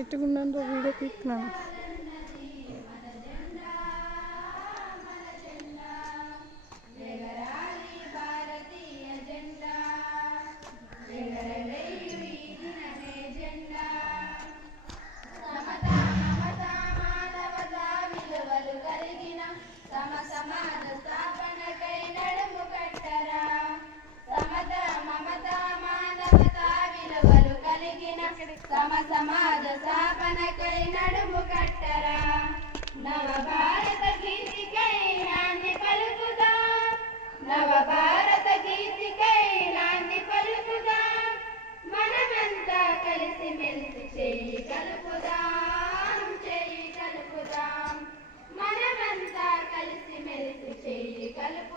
లైట్గా ఉన్నందుకు వీడియో తీస్తున్నాను. సమాజ స్థాపనకై నడుము కట్టరా నవ భారత గీతికై నాంది పలుకుదా నవ భారత గీతికై నాంది పలుకుదా మనమంతా కలిసి మెలిసి చెయ్యి కలుపుదాం మనమంతా కలిసి మెలిసి చెయ్యి కలుపుదాం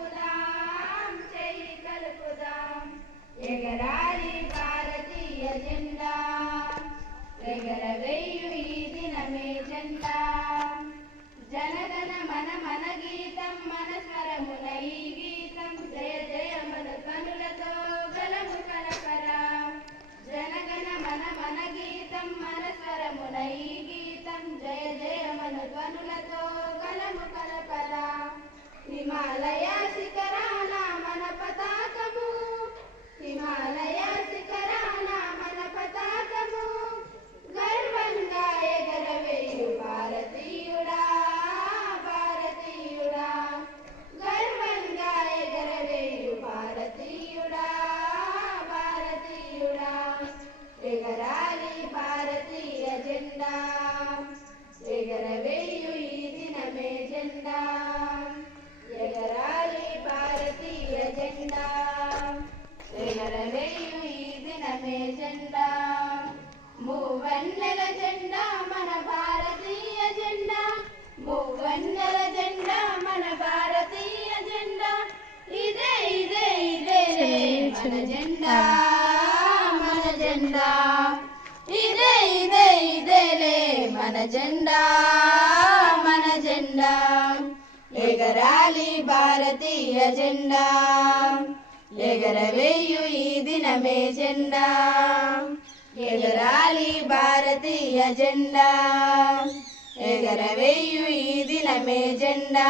ఎగరాలి భారతీయ జెండా ఎగరవేయు ఈ దినమే జెండా జనగణ మన గీతం మన స్వరమున ఈ గీతం జయ జయ మన ధ్వనులతో గలము కలకరా జనగణ మన గీతం మన స్వరమున ఈ గీతం జయ జయ మన ధ్వనులతో గలము కలకరా హిమాలయ శిఖరాన మన పతాకము హిమాలయ శిఖరాన మన పతాకము గర్వంగా ఎగరవేయు భారతీయుడా గర్వంగా ఎగరవేయు భారతీయుడా ఎగరాలి భారతీయ జెండా ఎగరవేయు ఈ దినమే జెండా ఎగరాలి భారతీయ జెండా ఎగరవేయు ఈ దినమే జెండా మూవన్నెల జెండా మన భారతీయ జెండా మూవన్నెల జెండా మన భారతీయ జెండా ఇదే ఇదే ఇదే మన జెండా ఇదే ఇదే ఇదేలే మన జెండా ఎగరాలి భారతీయ జెండా ఎగరవేయు ఈ దినమే జెండా ఎగరాలి భారతీయ జెండా ఎగరవేయు ఈ దినమే జెండా